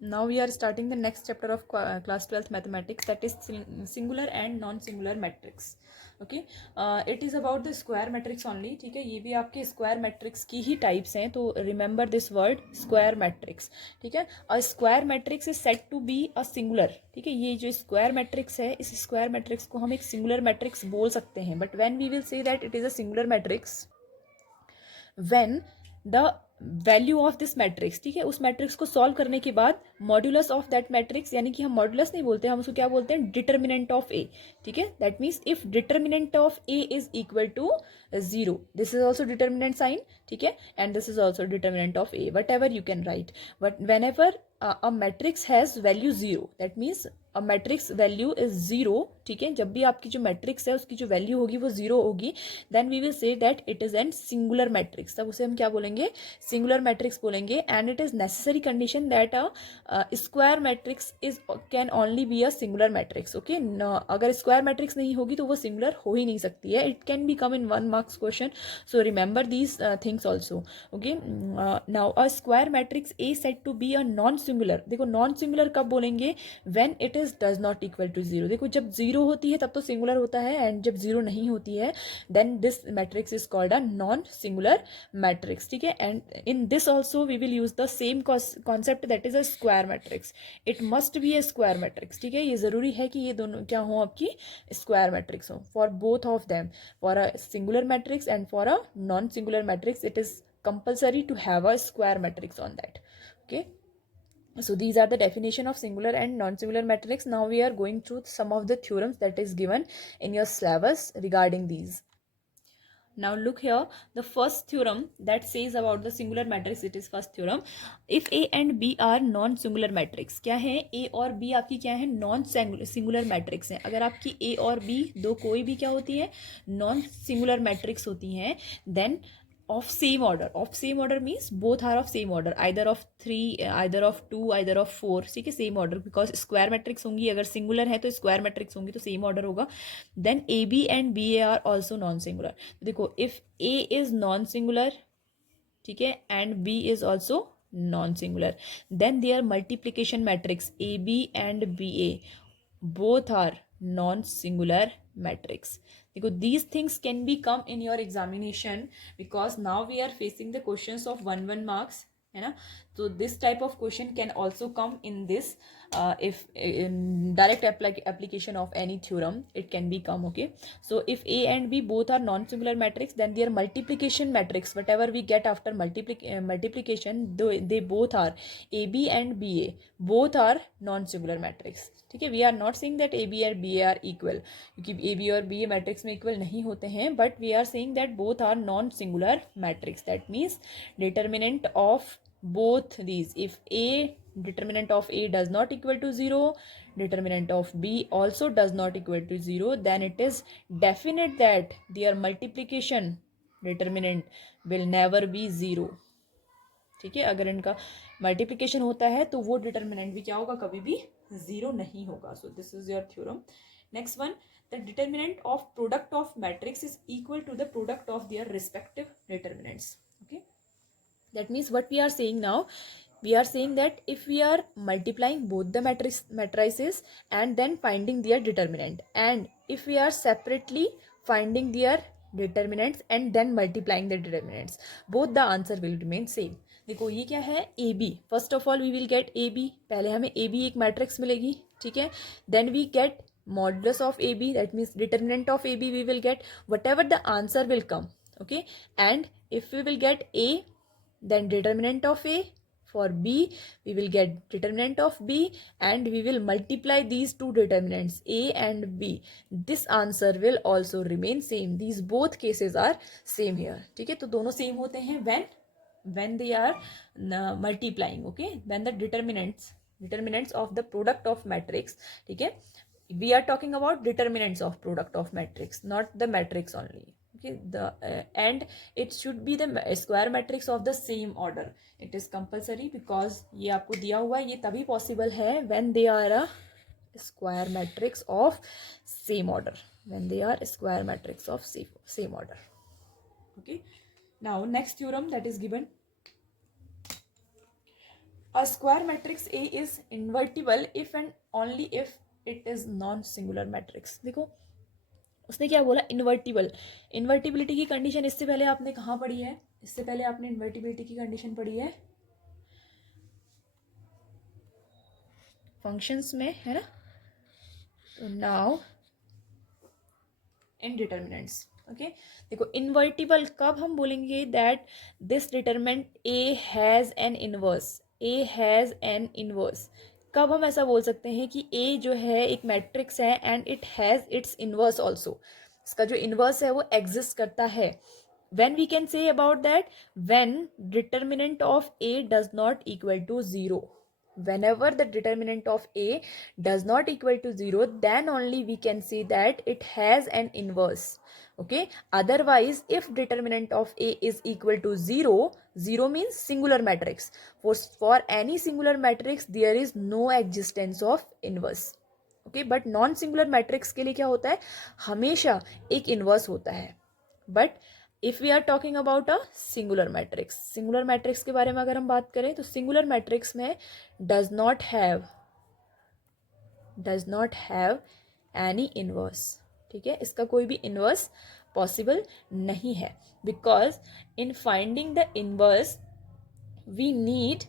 Now we are starting the next chapter of class 12th mathematics, that is singular and non-singular matrix. Okay, it is about the square matrix only. ठीक है, ये भी आपके square matrix की ही types हैं, तो remember this word square matrix. ठीक है, a square matrix is said to be a singular. ठीक है, ये जो square matrix है, इस square matrix को हम एक singular matrix बोल सकते हैं. But when we will say that it is a singular matrix, when the value of this matrix, ठीक है, उस मैट्रिक्स को सॉल्व करने के बाद मॉड्यूलस ऑफ दैट मैट्रिक्स, यानी कि हम मॉड्यूलस नहीं बोलते, हम उसको क्या बोलते हैं, डिटर्मिनेंट ऑफ ए. ठीक है, that means if determinant of A is equal to 0, this is also determinant sign. ठीक है, and this is also determinant of A, whatever you can write. But whenever a matrix has value 0, that means a matrix value is 0. ठीक है, जब भी आपकी जो matrix है उसकी जो वैल्यू होगी वो 0 होगी, then we will say that it is an singular matrix. तब उसे हम क्या बोलेंगे, सिंगुलर मैट्रिक्स बोलेंगे. And it is necessary condition that a square matrix is can only be a singular matrix. Okay, अगर स्क्वायर मैट्रिक्स नहीं होगी तो वो सिंगुलर हो ही नहीं सकती है. It can be come in 1 marks question, so remember these things also. Okay, now a square matrix A said to be a non singular. देखो नॉन सिंगुलर कब बोलेंगे, when it is does not equal to 0. देखो जब 0 होती है तब तो singular होता है, एंड जब 0 नहीं होती है then this matrix is called a non singular matrix. ठीक है, and in this also we will use the same concept, that is a square matrix. it must be a square matrix. ठीक है, ये जरूरी है कि ये दोनों क्या हो, आपकी square matrix हो. for both of them, for a singular matrix and for a non singular matrix, it is compulsory to have a square matrix on that. Okay, so these are the definition of singular and non-singular matrix. Now we are going through some of the theorems that is given in your syllabus regarding these. Now look here, the first theorem that says about the singular matrix, it is first theorem. If A and B are non-singular matrix, क्या है, A और B आपकी क्या है, non-singular matrix है. अगर आपकी A और B दो कोई भी क्या होती है, non-singular matrix होती हैं, then of same order means both are of same order, either of 3, either of 2, either of 4. ठीक है, same order, because square matrix होंगी, अगर singular है तो square matrix होंगी तो same order होगा. then AB and BA are also non singular. देखो if A is non singular, ठीक है, and B is also non singular, then their multiplication matrix AB and BA both are non singular matrix. देखो these things can be come in your examination, because now we are facing the questions of 1 marks, है ना. so this type of question can also come in this, if in direct application of any theorem it can be come. Okay, so if A and B both are non singular matrix, then their multiplication matrix, whatever we get after multiplication, they both are AB and BA both are non singular matrix. ठीक है, we are not saying that AB और BA are equal, क्योंकि AB और BA matrix में equal नहीं होते हैं, but we are saying that both are non singular matrix. that means determinant of both these, if A, determinant of A does not equal to 0, determinant of B also does not equal to 0, then it is definite that their multiplication determinant will never be 0. ठीक है, अगर इनका multiplication होता है तो वो determinant भी क्या होगा, कभी भी 0 नहीं होगा. So this is your theorem. Next one, the determinant of product of matrix is equal to the product of their respective determinants. Okay, that means what we are saying now, we are saying that if we are multiplying both the matrices and then finding their determinant, and if we are separately finding their determinants and then multiplying the determinants, both the answer will remain same. देखो ये क्या है, A B. First of all we will get A B, पहले हमें A B एक matrix मिलेगी. ठीक है, then we get modulus of AB, that means determinant of AB we will get, whatever the answer will come. Okay, and if we will get A, then determinant of A. For B we will get determinant of B, and we will multiply these two determinants A and B. this answer will also remain same. These both cases are same here. ठीक है, तो दोनों same होते हैं when they are multiplying. Okay, when the determinants of the product of matrix, ठीक है, we are talking about determinants of product of matrix, not the matrix only. Okay, the and it should be the square matrix of the same order. it is compulsory, because ये आपको दिया हुआ है, ये तभी possible है when they are a square matrix of same order, when they are square matrix of same order. Okay, now next theorem that is given, A square matrix A is invertible if and only if it is non singular matrix. देखो उसने क्या बोला, invertible. इन्वर्टिबिलिटी की condition इससे पहले आपने कहाँ पढ़ी है? इससे पहले आपने इन्वर्टिबिलिटी की कंडीशन पढ़ी है फंक्शंस में, है ना. तो नाउ इंडिटरमिनेंट्स. ओके, देखो इन्वर्टिबल कब हम बोलेंगे? That this determinant A has an inverse. A has an inverse. कब हम ऐसा बोल सकते हैं कि ए जो है एक मैट्रिक्स है and it has its inverse also. इसका जो इनवर्स है वो एग्जिस्ट करता है. when we can say about that, when determinant of a does not equal to 0. Whenever the determinant of a does not equal to 0, then only we can say that it has an inverse. Okay, otherwise if determinant of a is equal to 0, 0 means singular matrix. For any singular matrix there is no existence of inverse. Okay, but non singular matrix के लिए क्या होता है? हमेशा एक inverse होता है. But if we are talking about a singular matrix, singular matrix के बारे में अगर हम बात करें तो सिंगुलर मैट्रिक्स में does not have any inverse. ठीक है, इसका कोई भी इनवर्स पॉसिबल नहीं है. Because in finding the inverse we need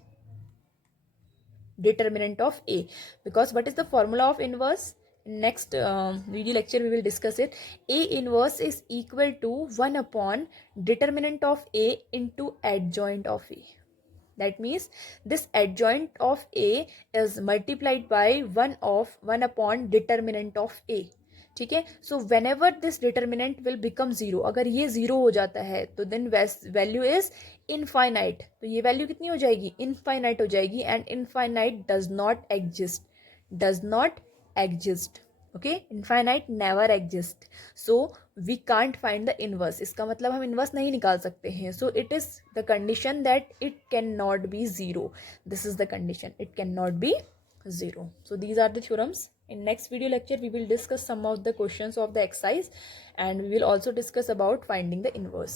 determinant of a. Because what is the formula of inverse? Next video lecture we will discuss it. A inverse is equal to 1 upon determinant of a into adjoint of a. That means this adjoint of a is multiplied by 1 upon determinant of a. ठीक है. So when ever this determinant will become 0, अगर ये 0 हो जाता है तो then value is infinite. तो ये वैल्यू कितनी हो जाएगी? इनफाइनाइट हो जाएगी. And infinite does not exist. Okay, infinite never exist. So we can't find the inverse. इसका मतलब हम इनवर्स नहीं निकाल सकते हैं. So it is the condition that it can not be 0. This is the condition, it can not be 0. So these are the theorems. In next video lecture we will discuss some of the questions of the exercise and we will also discuss about finding the inverse.